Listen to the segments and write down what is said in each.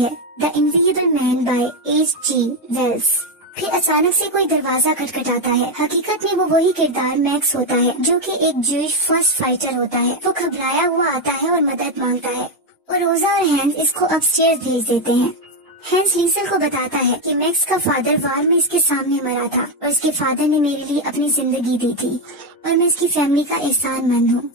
है the invisible man by H.G. Wells. फिर अचानक से कोई दरवाजा खटखटाता है। हकीकत में वो वही किरदार मैक्स होता है जो कि एक जूइश फर्स्ट फाइटर होता है। वो घबराया हुआ आता है और मदद मांगता है और रोजा और हैंस इसको अपस्टेयर्स भेज देते हैं। हैंस लीसल को बताता है कि मैक्स का फादर वार में इसके सामने मरा था और उसके फादर ने मेरे लिए अपनी जिंदगी दी थी और मैं इसकी फैमिली का एहसानमंद हूँ।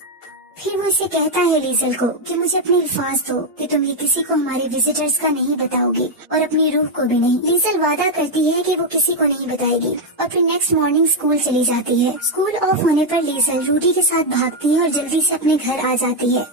फिर वो इसे कहता है लीसल को कि मुझे अपने अल्फाज दो कि तुम ये किसी को हमारे विजिटर्स का नहीं बताओगे और अपनी रूह को भी नहीं। लीसल वादा करती है कि वो किसी को नहीं बताएगी और फिर नेक्स्ट मॉर्निंग स्कूल चली जाती है। स्कूल ऑफ होने पर लीसल रूडी के साथ भागती है और जल्दी से अपने घर आ जाती है।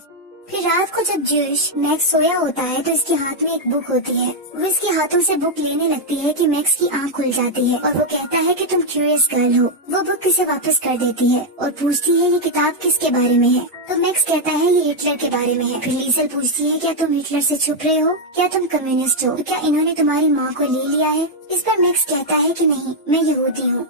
फिर रात को जब जूश मैक्स सोया होता है तो इसके हाथ में एक बुक होती है। वो इसके हाथों से बुक लेने लगती है कि मैक्स की आंख खुल जाती है और वो कहता है कि तुम क्यूरियस गर्ल हो। वो बुक इसे वापस कर देती है और पूछती है ये किताब किसके बारे में है। तो मैक्स कहता है ये हिटलर के बारे में है। फिर लीसल पूछती है क्या तुम हिटलर से छुप रहे हो, क्या तुम कम्युनिस्ट हो, तो क्या इन्होंने तुम्हारी माँ को ले लिया है। इस पर मैक्स कहता है कि नहीं, मैं यहूदी हूँ।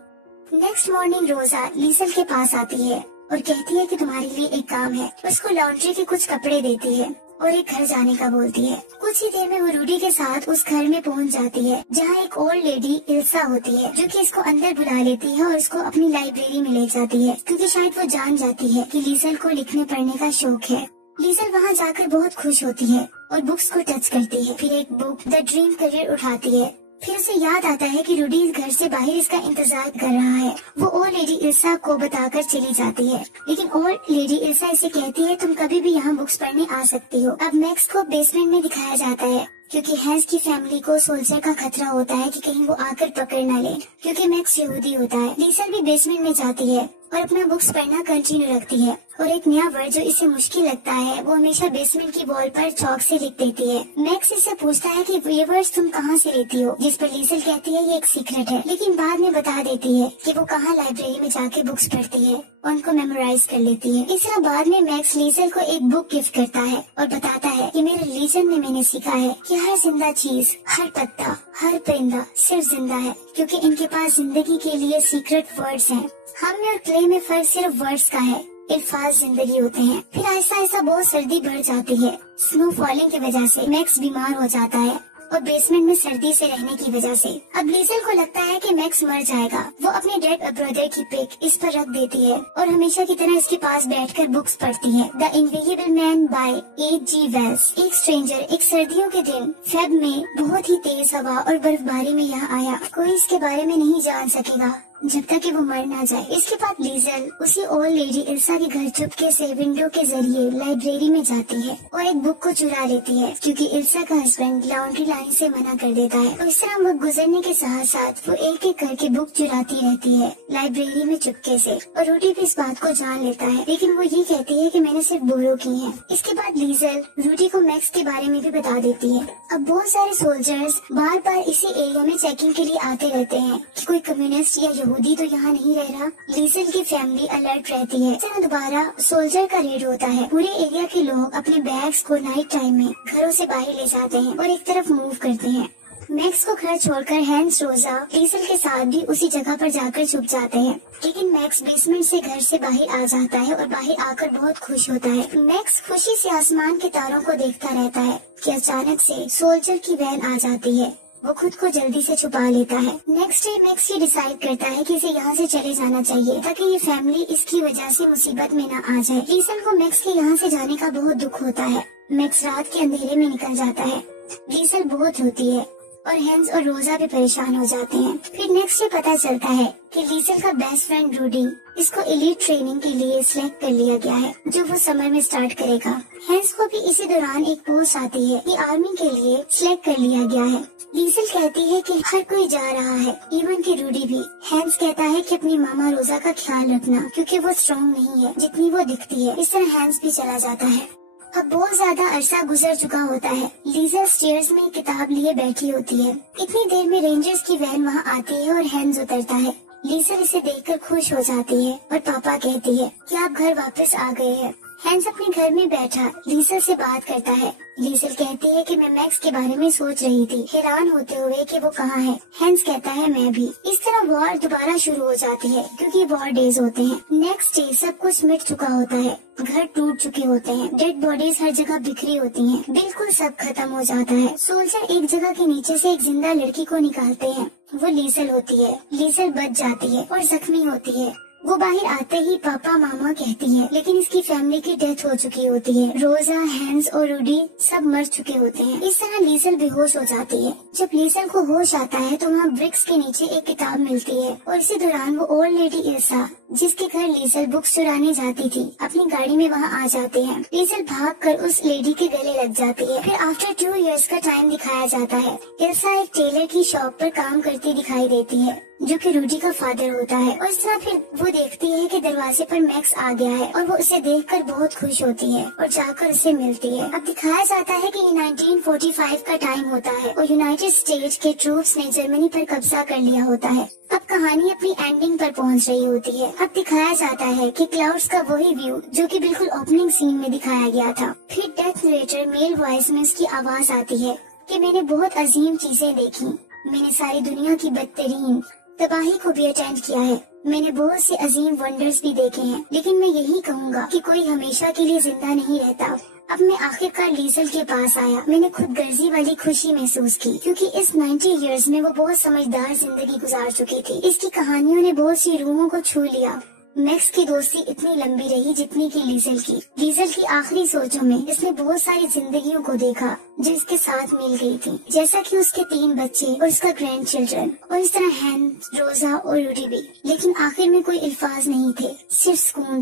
नेक्स्ट मॉर्निंग रोजा लीसल के पास आती है और कहती है कि तुम्हारे लिए एक काम है। उसको लॉन्ड्री के कुछ कपड़े देती है और एक घर जाने का बोलती है। कुछ ही देर में वो रूडी के साथ उस घर में पहुंच जाती है जहां एक ओल्ड लेडी इल्सा होती है जो कि इसको अंदर बुला लेती है और उसको अपनी लाइब्रेरी में ले जाती है क्योंकि शायद वो जान जाती है कि लीसल को लिखने पढ़ने का शौक है। लीसल वहाँ जाकर बहुत खुश होती है और बुक्स को टच करती है। फिर एक बुक द ड्रीम करियर उठाती है। फिर उसे याद आता है कि रूडी घर से बाहर इसका इंतजार कर रहा है। वो ओल्ड लेडी इल्सा को बताकर चली जाती है, लेकिन ओल्ड लेडी इल्सा इसे कहती है तुम कभी भी यहाँ बुक्स पढ़ने आ सकती हो। अब मैक्स को बेसमेंट में दिखाया जाता है क्योंकि हैंस की फैमिली को सोल्जर का खतरा होता है कि कहीं वो आकर पकड़ न ले क्योंकि मैक्स यहूदी होता है। लीसल भी बेसमेंट में जाती है और अपना बुक्स पढ़ना कंटिन्यू रखती है और एक नया वर्ड जो इसे मुश्किल लगता है वो हमेशा बेसमेंट की वॉल पर चौक से लिख देती है। मैक्स इससे पूछता है कि ये वर्ड्स तुम कहाँ से लेती हो, जिस पर लीसल कहती है ये एक सीक्रेट है, लेकिन बाद में बता देती है कि वो कहाँ लाइब्रेरी में जाके बुक्स पढ़ती है और उनको मेमोराइज कर लेती है। इस तरह बाद में मैक्स लीसल को एक बुक गिफ्ट करता है और बताता है कि मेरे रिलीजन में मैंने सीखा है कि हर जिंदा चीज, हर पत्ता, हर परिंदा सिर्फ जिंदा है क्योंकि इनके पास जिंदगी के लिए सीक्रेट वर्ड्स हैं। हम में और क्ले में फर्क सिर्फ वर्ड्स का है, अल्फाज जिंदगी होते हैं। फिर ऐसा ऐसा बहुत सर्दी बढ़ जाती है। स्नो फॉलिंग की वजह से मैक्स बीमार हो जाता है और बेसमेंट में सर्दी से रहने की वजह से अब लीसल को लगता है कि मैक्स मर जाएगा। वो अपने डेड ब्रदर की पिक इस पर रख देती है और हमेशा की तरह इसके पास बैठकर बुक्स पढ़ती है। The invisible man by H.G. Wells. एक स्ट्रेंजर एक सर्दियों के दिन फेब में बहुत ही तेज हवा और बर्फबारी में यहाँ आया। कोई इसके बारे में नहीं जान सकेगा जब तक कि वो मर ना जाए। इसके बाद लीजल उसी ओल्ड लेडी इल्सा के घर चुपके से विंडो के जरिए लाइब्रेरी में जाती है और एक बुक को चुरा लेती है क्योंकि इल्सा का हस्बैंड लॉन्ड्री लाने से मना कर देता है। और इस तरह वक्त गुजरने के साथ साथ वो एक एक करके बुक चुराती रहती है लाइब्रेरी में चुपके से और रूडी भी इस बात को जान लेता है, लेकिन वो ये कहती है कि मैंने सिर्फ बोरो की है। इसके बाद लीजल रूडी को मैक्स के बारे में भी बता देती है। अब बहुत सारे सोल्जर्स बार बार इसी एरिया में चेकिंग के लिए आते रहते हैं कि कोई कम्युनिस्ट या यहूदी तो यहाँ नहीं रह रहा। लीसल की फैमिली अलर्ट रहती है। दोबारा सोल्जर का रेड होता है। पूरे एरिया के लोग अपने बैग्स को नाइट टाइम में घरों से बाहर ले जाते हैं और एक तरफ मूव करते हैं। मैक्स को घर छोड़कर हैंस रोजा लीसल के साथ भी उसी जगह पर जाकर छुप जाते हैं, लेकिन मैक्स बेसमेंट से घर से बाहर आ जाता है और बाहर आकर बहुत खुश होता है। मैक्स खुशी से आसमान के तारों को देखता रहता है कि अचानक से सोल्जर की वैन आ जाती है। वो खुद को जल्दी से छुपा लेता है। नेक्स्ट डे मैक्स ये डिसाइड करता है कि इसे यहाँ से चले जाना चाहिए ताकि ये फैमिली इसकी वजह से मुसीबत में न आ जाए। लीसल को मैक्स के यहाँ से जाने का बहुत दुख होता है। मैक्स रात के अंधेरे में निकल जाता है। लीसल बहुत रोती है और हैंस और रोजा भी परेशान हो जाते हैं। फिर नेक्स्ट डे पता चलता है कि लीसल का बेस्ट फ्रेंड रूडी इसको एलीट ट्रेनिंग के लिए सिलेक्ट कर लिया गया है जो वो समर में स्टार्ट करेगा। हैंस को भी इसी दौरान एक पोस्ट आती है कि आर्मी के लिए सिलेक्ट कर लिया गया है। लीसल कहती है कि हर कोई जा रहा है, इवन कि रूडी भी। हैंस कहता है कि अपनी मामा रोजा का ख्याल रखना क्योंकि वो स्ट्रॉन्ग नहीं है जितनी वो दिखती है। इस तरह हैंस भी चला जाता है। अब बहुत ज्यादा अरसा गुजर चुका होता है। लीजा स्टेयर्स में किताब लिए बैठी होती है। इतनी देर में रेंजर्स की वैन वहाँ आती है और हैंस उतरता है। लीजा इसे देखकर खुश हो जाती है और पापा कहती है कि आप घर वापस आ गए हैं। हैंस अपने घर में बैठा लीसल से बात करता है। लीसल कहती है कि मैं मैक्स के बारे में सोच रही थी, हैरान होते हुए कि वो कहाँ है। हैंस कहता है मैं भी। इस तरह वॉर दोबारा शुरू हो जाती है क्योंकि वॉर डेज होते हैं। नेक्स्ट डे सब कुछ मिट चुका होता है, घर टूट चुके होते हैं, डेड बॉडीज हर जगह बिखरी होती हैं, बिल्कुल सब खत्म हो जाता है। सोल्जर एक जगह के नीचे से एक जिंदा लड़की को निकालते हैं। वो लीसल होती है। लीसल बच जाती है और जख्मी होती है। वो बाहर आते ही पापा मामा कहती है, लेकिन इसकी फैमिली की डेथ हो चुकी होती है। रोजा, हैंस और रूडी सब मर चुके होते हैं। इस तरह लीसल बेहोश हो जाती है। जब लीसल को होश आता है तो वहाँ ब्रिक्स के नीचे एक किताब मिलती है और इसी दौरान वो ओल्ड लेडी इल्सा, जिसके घर लीसल बुक्स चुराने जाती थी, अपनी गाड़ी में वहाँ आ जाते हैं। लीसल भागकर उस लेडी के गले लग जाती है। फिर आफ्टर 2 इयर्स का टाइम दिखाया जाता है। इल्सा एक टेलर की शॉप पर काम करती दिखाई देती है, जो कि रूडी का फादर होता है। और इस तरह फिर वो देखती है कि दरवाजे पर मैक्स आ गया है और वो उसे देखकर बहुत खुश होती है और जाकर उसे मिलती है। अब दिखाया जाता है कि ये 1945 का टाइम होता है और यूनाइटेड स्टेट्स के ट्रूप्स ने जर्मनी पर कब्जा कर लिया होता है। अब कहानी अपनी एंडिंग पर पहुंच रही होती है। अब दिखाया जाता है कि क्लाउड्स का वही व्यू जो कि बिल्कुल ओपनिंग सीन में दिखाया गया था। फिर डेथ नरेटर मेल वॉइस में उसकी आवाज आती है कि मैंने बहुत अजीम चीजें देखी, मैंने सारी दुनिया की बदतरीन तबाही को भी अटेंड किया है, मैंने बहुत से अजीम वंडर्स भी देखे हैं, लेकिन मैं यही कहूँगा कि कोई हमेशा के लिए जिंदा नहीं रहता। अब मैं आखिरकार लीसल के पास आया। मैंने खुद गर्जी वाली खुशी महसूस की क्योंकि इस 90 इयर्स में वो बहुत समझदार जिंदगी गुजार चुकी थी। इसकी कहानियों ने बहुत सी रूहों को छू लिया। मैक्स की दोस्ती इतनी लंबी रही जितनी की लीसल की। लीसल की आखिरी सोचों में इसने बहुत सारी जिंदगियों को देखा जो इसके साथ मिल गई थी, जैसा कि उसके 3 बच्चे और उसका ग्रैंड चिल्ड्रन, और इस तरह हैन, रोजा और रूडी भी। लेकिन आखिर में कोई अल्फाज नहीं थे, सिर्फ सुकून।